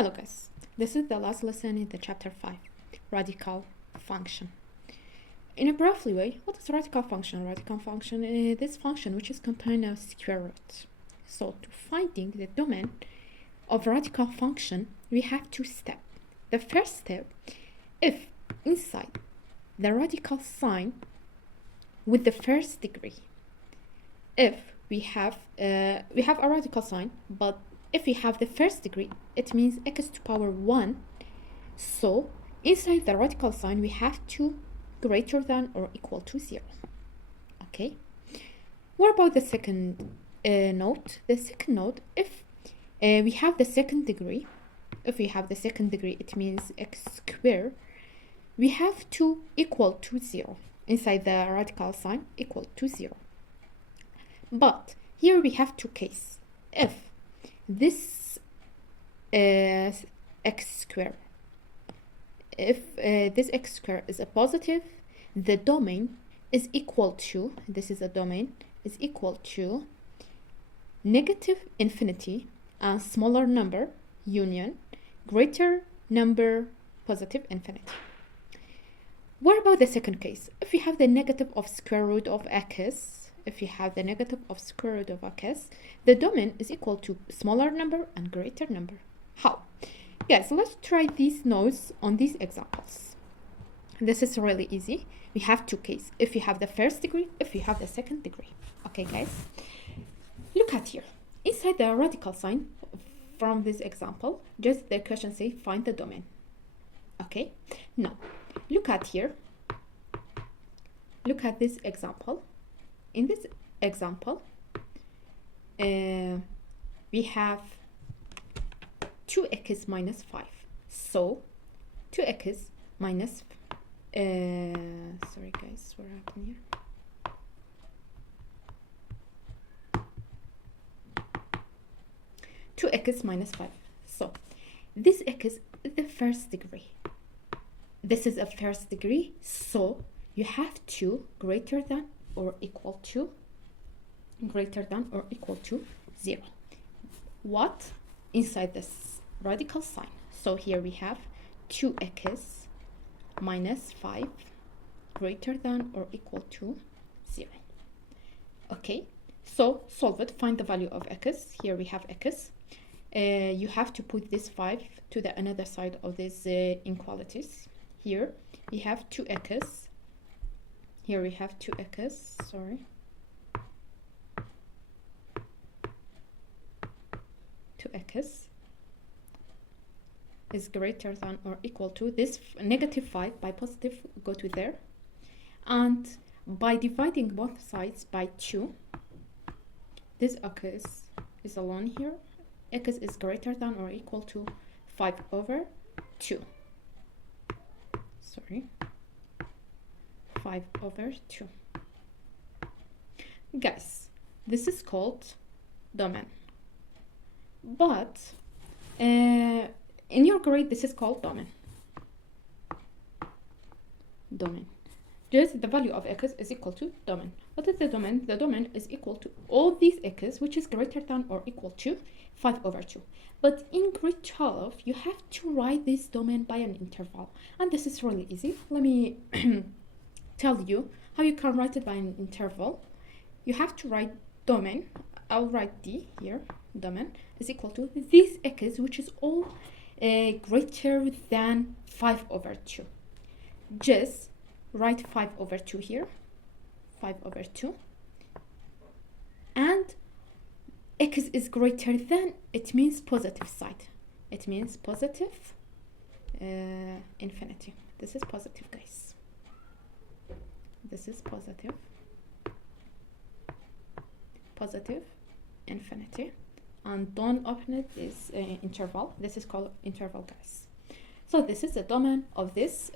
Hello guys, this is the last lesson in the chapter 5, radical function. In a briefly way, what is radical function? Radical function is this function which is contained of square root. So to finding the domain of radical function, we have two steps. The first step, if inside the radical sign with the first degree, if we have a radical sign, but if we have the first degree, it means x to power 1. So inside the radical sign, we have to greater than or equal to 0. Okay. What about the second note? The second note, if we have the second degree, it means x squared. We have to equal to 0 inside the radical sign, equal to 0. But here we have two cases. If this x squared, if this x squared is a positive, the domain is equal to, this is a domain, is equal to negative infinity and smaller number union greater number positive infinity. What about the second case? If we have the negative of square root of x, the domain is equal to smaller number and greater number. How? Yes, let's try these notes on these examples. This is really easy. We have two cases. If you have the first degree, if you have the second degree. Okay, guys. Look at here. Inside the radical sign from this example, just the question say find the domain. Okay. Now, look at here. Look at this example. In this example, we have 2x minus 5. So 2x minus sorry guys, what happened here? Two x minus 5. So this x is the first degree. This is a first degree, so you have to greater than or equal to 0. What? Inside this radical sign. So here we have 2x minus 5 greater than or equal to 0. Okay, so solve it. Find the value of x. Here we have x. You have to put this 5 to the another side of these inequalities. Here we have 2x. Here we have 2x, sorry. 2x is greater than or equal to this negative 5 by positive go to there. And by dividing both sides by 2, this x is alone here. X is greater than or equal to 5 over 2. Sorry. 5 over 2. Guys, this is called domain. But in your grade, this is called domain. Just the value of x is equal to domain. What is the domain? The domain is equal to all these x, which is greater than or equal to 5 over 2. But in grade 12, you have to write this domain by an interval. And this is really easy. Let me tell you how you can write it by an interval. You have to write domain. I'll write D here. Domain is equal to this x, which is all greater than 5 over 2. Just write 5 over 2 here. 5 over 2. And x is greater than, it means positive side. It means positive infinity. This is positive, guys. This is positive infinity. And don't open it, this interval. This is called interval, guys. So this is the domain of this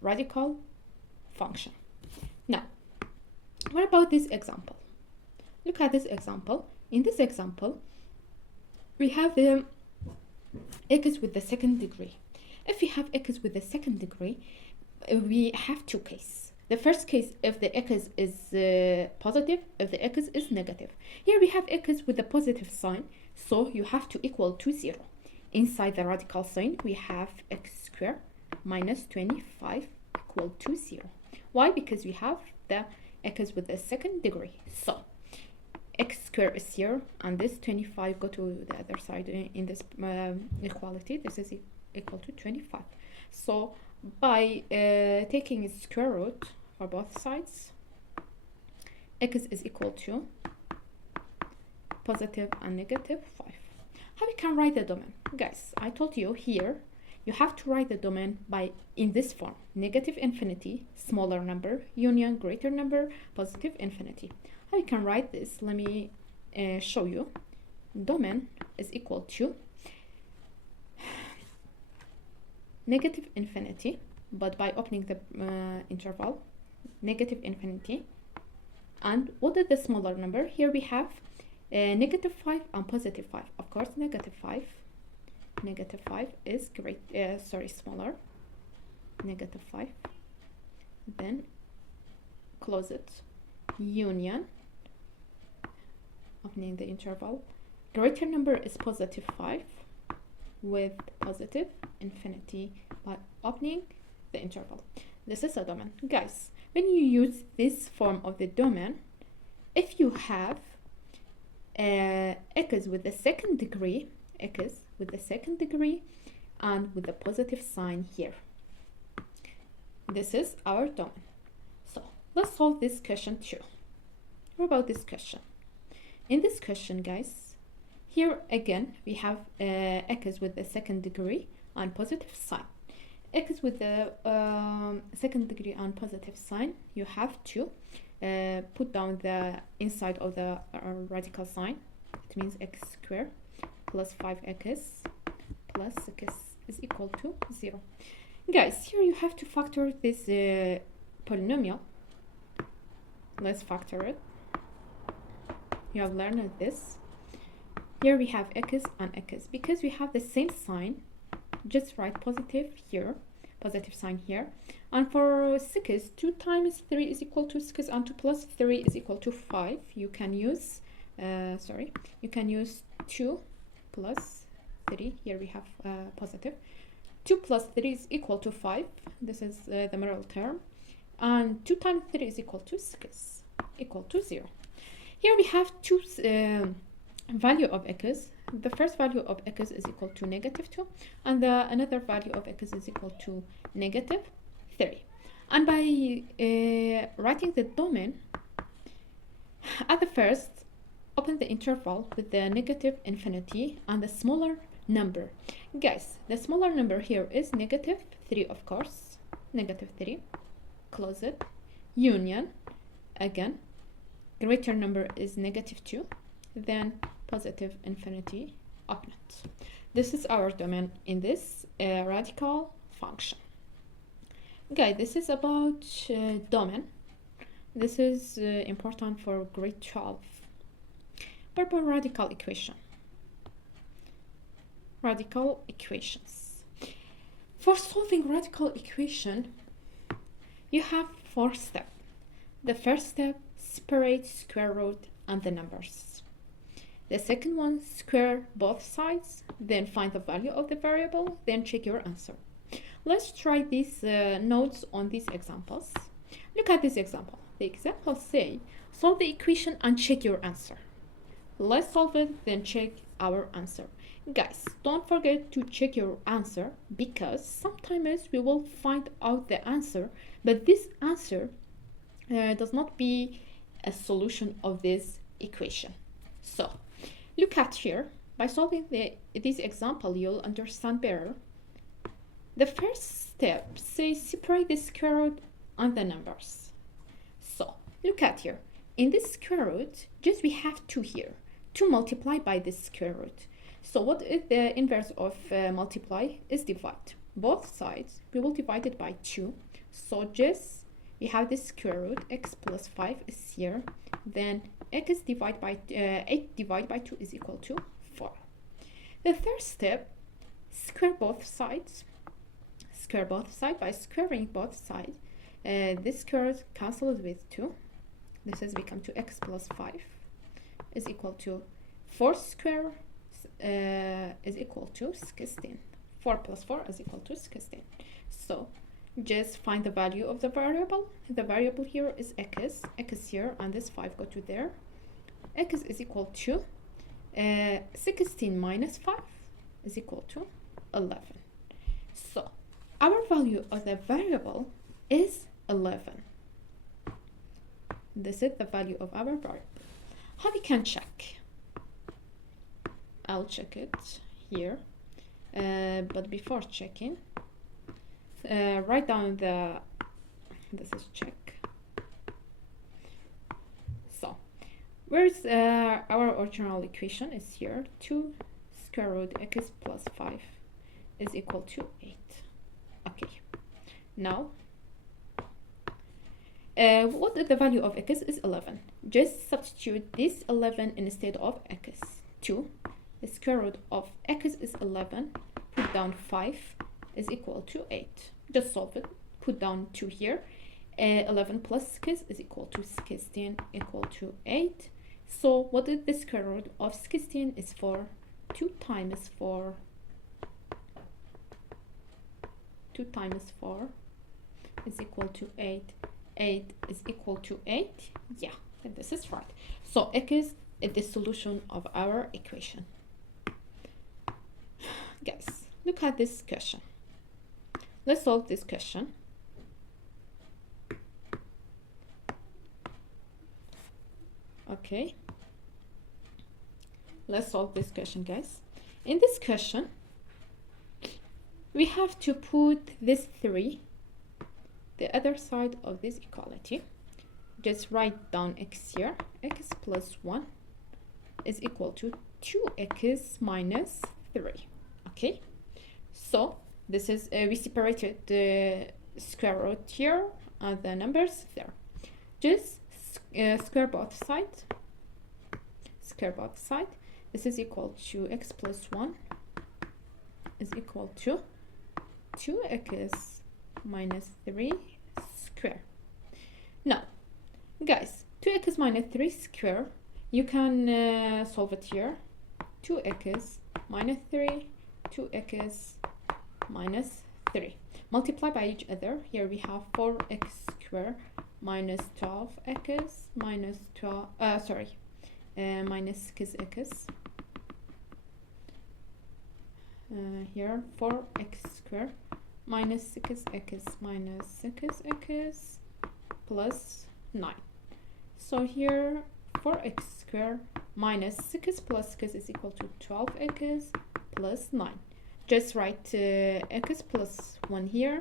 radical function. Now, what about this example? Look at this example. In this example, we have the x with the second degree. If we have x with the second degree, we have two cases. The first case, if the x is positive, if the x is negative. Here we have x with a positive sign, so you have to equal to 0. inside the radical sign, we have x squared minus 25 equal to 0. Why? Because we have the x with the second degree. So x squared is here, and this 25 go to the other side in this equality. This is equal to 25. So by taking its square root for both sides, x is equal to positive and negative 5. How we can write the domain? Guys, I told you here, you have to write the domain in this form: negative infinity, smaller number, union, greater number, positive infinity. How you can write this? Let me show you. Domain is equal to negative infinity, but by opening the interval, negative infinity. And what is the smaller number? Here we have negative 5 and positive 5. Of course, negative 5 is smaller. Negative 5. Then close it. Union. Opening the interval. Greater number is positive 5 with positive infinity by opening the interval. This is a domain. Guys, when you use this form of the domain, if you have x with the second degree, and with the positive sign here, this is our domain. So let's solve this question too. What about this question? In this question, guys, here again we have x with the second degree and positive sign. X with the second degree and positive sign, you have to put down the inside of the radical sign. It means x squared plus 5x plus x is equal to 0. Guys, here you have to factor this polynomial. Let's factor it. You have learned this. Here we have x and x. Because we have the same sign, just write positive here, positive sign here. And for 6, 2 times 3 is equal to 6, and 2 plus 3 is equal to 5. You can use, you can use 2 plus 3. Here we have positive. 2 plus 3 is equal to 5. This is the middle term. And 2 times 3 is equal to 6, equal to 0. Here we have two value of x. The first value of x is equal to negative 2, and another value of x is equal to negative 3. And by writing the domain, at the first, open the interval with the negative infinity and the smaller number. Guys, the smaller number here is negative 3, of course. Negative 3. Close it. Union. Again. Greater number is negative 2. Then positive infinity, open it. This is our domain in this radical function. Guys, this is about domain. This is important for grade 12. What about radical equation? Radical equations. For solving radical equation, you have 4 steps. The first step, separate square root and the numbers. The second one, square both sides, then find the value of the variable, then check your answer. Let's try these notes on these examples. Look at this example. The examples say, solve the equation and check your answer. Let's solve it, then check our answer. Guys, don't forget to check your answer, because sometimes we will find out the answer, but this answer does not be a solution of this equation. So look at here. By solving this example, you'll understand better. The first step says separate the square root and the numbers. So look at here. In this square root, just we have 2 here. 2 multiplied by this square root. So what is the inverse of multiply? Is divide. Both sides, we will divide it by 2. So just we have this square root, x plus 5 is here. Then x divided by 8 divided by 2 is equal to 4. The third step, square both sides. Square both sides. By squaring both sides, this square cancels with 2. This has become 2x plus 5 is equal to 4 square is equal to 16. 4 plus 4 is equal to 16. So just find the value of the variable. The variable here is x here, and this 5 go to there. X is equal to 16 minus 5 is equal to 11. So our value of the variable is 11. This is the value of our variable. How we can check? I'll check it here, but before checking, write down this is check. So where's our original equation is here. 2 square root x plus 5 is equal to 8. Okay, now what is the value of x is 11. Just substitute this 11 instead of x. 2 the square root of x is 11, put down 5 is equal to 8. Just solve it, put down 2 here. 11 plus 6 is equal to 16 equal to 8. So what is the square root of 16 is 4. 2 times 4 is equal to 8. 8 is equal to 8. Yeah, this is right. So x is the solution of our equation. Guys, look at this question. Let's solve this question. Okay, let's solve this question, guys. In this question, we have to put this 3 the other side of this equality. Just write down x here. X plus 1 is equal to 2x minus 3. Okay, so this is we separated the square root here and the numbers there. Just square both sides. This is equal to x plus 1 is equal to 2x minus 3 square. Now guys, 2x minus 3 square, you can solve it here. 2x minus 3, 2x minus 3 multiply by each other. Here we have 4x square minus 12x minus 12 minus 6x. Here 4x square minus 6x minus 6x plus 9. So here 4x square minus 6 plus 6 is equal to 12x plus 9. Just write x plus 1 here,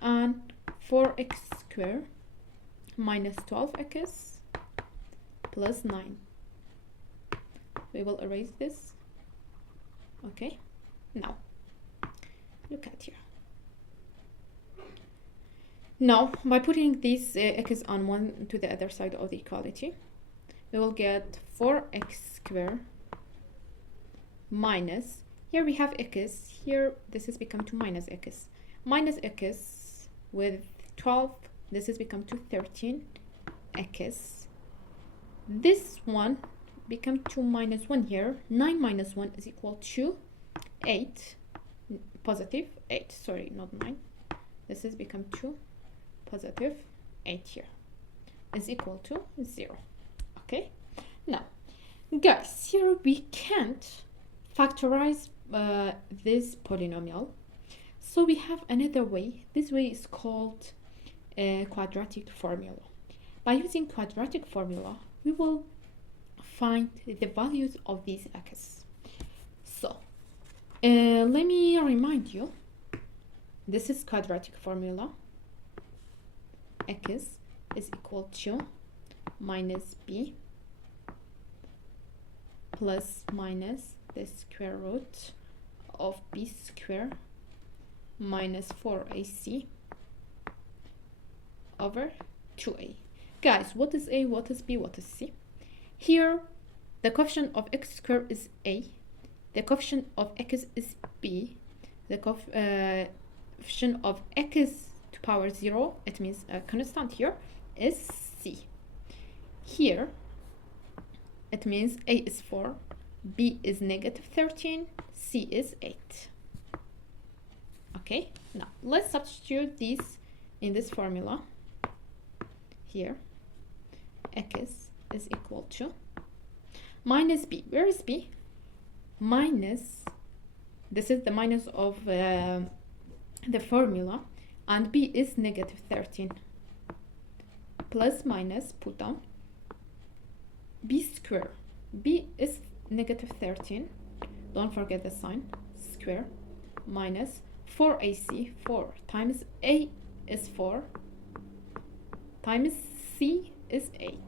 and 4x square minus 12x plus 9. We will erase this. Okay, now look at here. Now by putting this x on one to the other side of the equality, we will get 4x square minus, here we have x, here this has become to minus x with 12, this has become to 13x. This one become to minus 1 here. 9 minus 1 is equal to 8, positive 8, sorry, not 9. This has become to positive 8 here is equal to 0. Okay, now guys, here we can't factorize this polynomial, so we have another way. This way is called a quadratic formula. By using quadratic formula, we will find the values of these x. So let me remind you, this is quadratic formula. X is equal to minus b plus minus the square root of b square minus 4ac over 2a. Guys, what is a, what is b, what is c? Here the coefficient of x squared is a, the coefficient of x is b, the coefficient of x to power 0, it means a constant here, is c. Here it means a is 4, B is negative 13, C is 8. Okay, now let's substitute these in this formula. Here, x is equal to minus b. Where is b? Minus, this is the minus of the formula, and b is negative 13. Plus minus, put down, b square. B is negative 13. Don't forget the sign, square, minus 4ac, 4 times a is 4, times c is 8,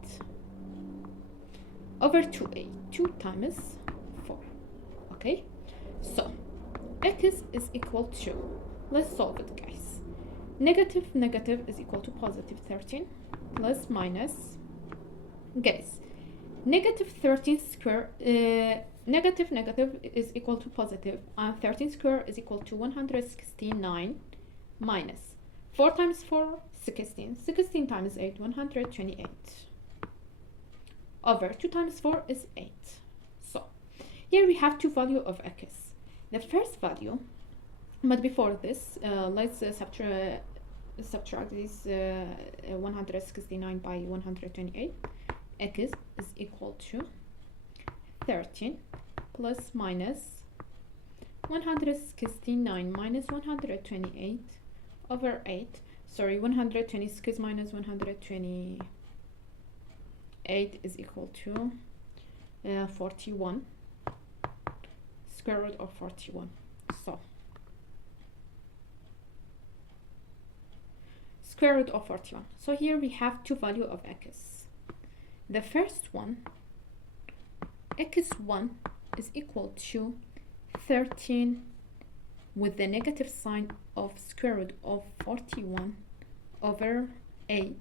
over 2a, 2 times 4. Okay, so x is equal to, let's solve it, guys. Negative is equal to positive 13, plus minus, guys, negative 13 square, negative is equal to positive, and 13 square is equal to 169, minus 4 times 4, 16. 16 times 8, 128. Over 2 times 4 is 8. So here we have two values of x. The first value, but before this, let's subtract this 169 by 128. X is equal to 13 plus minus 169 minus 128 over 8. Sorry, 126 minus 128 is equal to 41. Square root of 41. So square root of 41. So here we have two values of x. The first one, x1 is equal to 13 with the negative sign of square root of 41 over 8.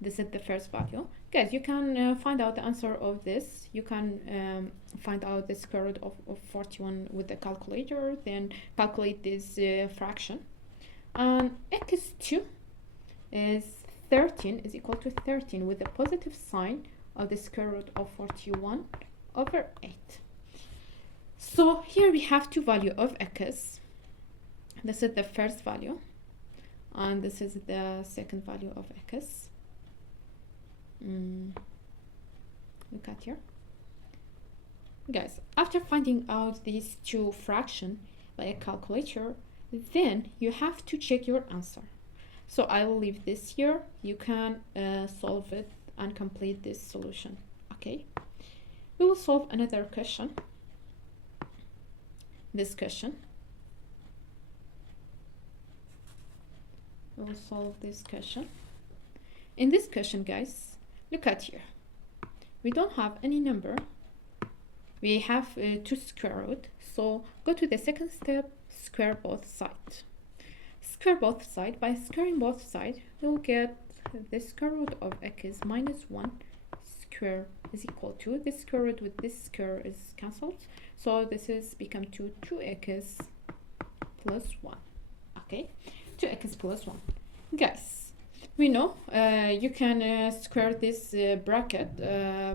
This is the first value. Guys, you can find out the answer of this. You can find out the square root of 41 with the calculator, then calculate this fraction. And x2 is 13 is equal to 13 with the positive sign of the square root of 41 over 8. So here we have two values of x. This is the first value, and this is the second value of x. Look at here. Guys, after finding out these two fractions by a calculator, then you have to check your answer. So I will leave this here. You can solve it and complete this solution. Okay, we will solve another question. This question, we will solve this question. In this question, guys, look at here. We don't have any number. We have two square root. So go to the second step, square both sides. Square both sides. By squaring both sides, we'll get the square root of x minus 1 square is equal to, this square root with this square is cancelled. So this is become 2x plus 1. Okay, 2x plus 1. Guys, we know you can square this bracket.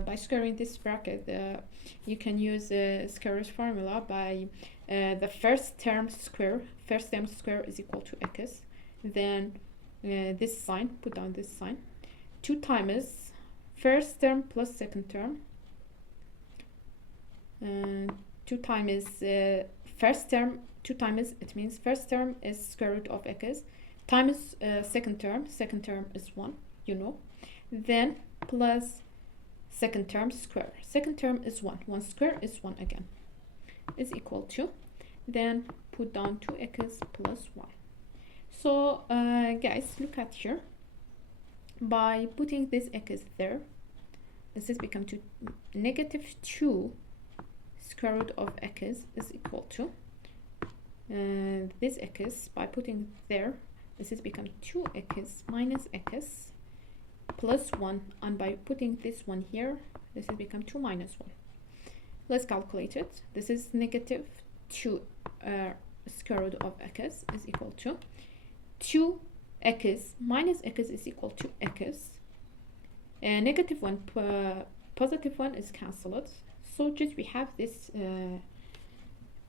By squaring this bracket, you can use square root formula by the first term square. First term square is equal to x. Then this sign, put down this sign. 2 times first term plus second term. 2 times first term, 2 times, it means first term is square root of x, times second term is 1, you know. Then plus second term square. Second term is 1. 1 square is 1 again. Is equal to, then put down 2x plus 1. So guys, look at here. By putting this x there, this has become to negative 2 square root of x is equal to this x. By putting there, this has become 2x minus x plus 1, and by putting this one here, this has become 2 minus 1. Let's calculate it. This is negative 2 square root of x is equal to 2x minus x is equal to x. Negative 1 positive 1 is cancelled, So just we have this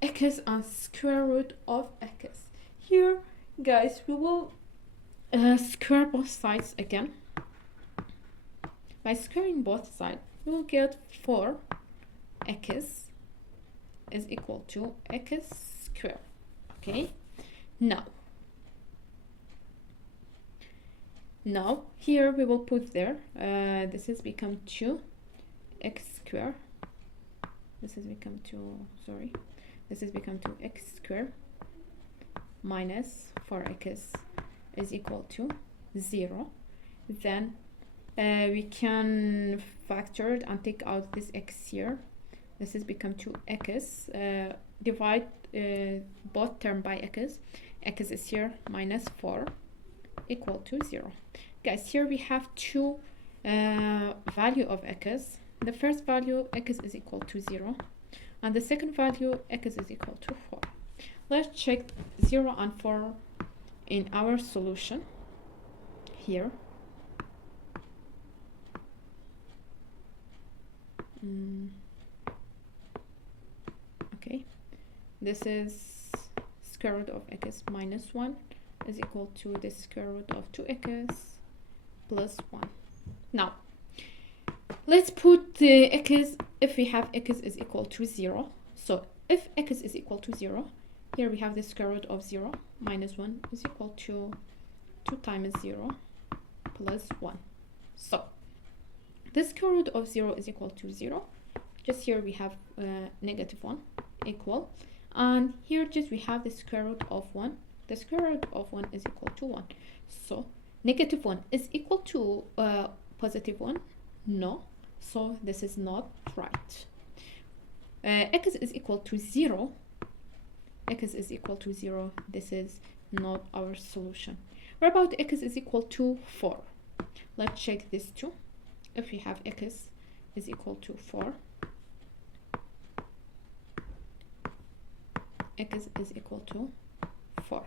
x and square root of x. Here, guys, we will square both sides again. By squaring both sides, we will get 4x is equal to x squared. Okay, now here we will put there this has become 2x squared. This has become 2x squared minus 4x is equal to 0. Then we can factor it and take out this x here. This has become 2x. Divide both term by x. X is here minus 4 equal to 0. Guys, here we have two value of x. The first value x is equal to 0, and the second value x is equal to 4. Let's check 0 and 4 in our solution here. Okay, this is square root of x minus 1 is equal to the square root of 2x plus 1. Now let's put the x, if we have x is equal to 0. So if x is equal to 0, here we have the square root of 0 minus 1 is equal to 2 times 0 plus 1. So the square root of 0 is equal to 0. Just here we have negative 1 equal, and here just we have the square root of 1. The square root of 1 is equal to 1. So negative 1 is equal to positive 1. No, so this is not right. X is equal to 0. X is equal to 0. This is not our solution. What about x is equal to 4? Let's check this too. If we have x is equal to 4, x is equal to 4.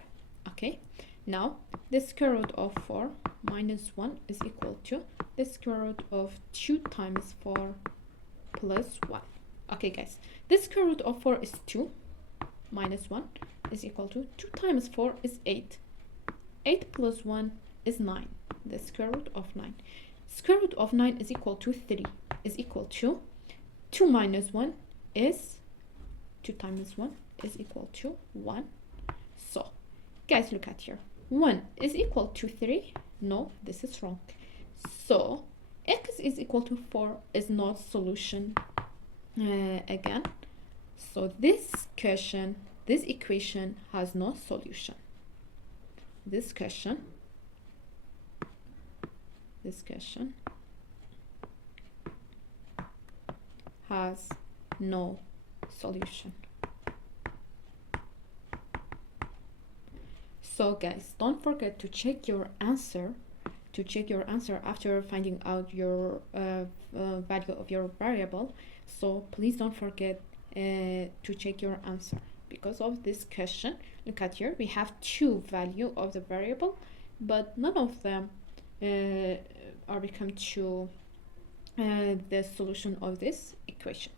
Okay, now the square root of 4 minus 1 is equal to the square root of 2 times 4 plus 1. Okay, guys, the square root of 4 is 2 minus 1 is equal to 2 times 4 is 8. 8 plus 1 is 9. The square root of 9. Square root of 9 is equal to 3 is equal to 2 minus 1 is 2 times 1 is equal to 1. So guys, look at here. 1 is equal to 3. No, this is wrong. So x is equal to 4 is not solution again. So this equation has no solution. This question has no solution. So guys, don't forget to check your answer. After finding out your value of your variable. So please don't forget to check your answer. Because of this question, look at here, we have two value of the variable, but none of them are become to the solution of this equation.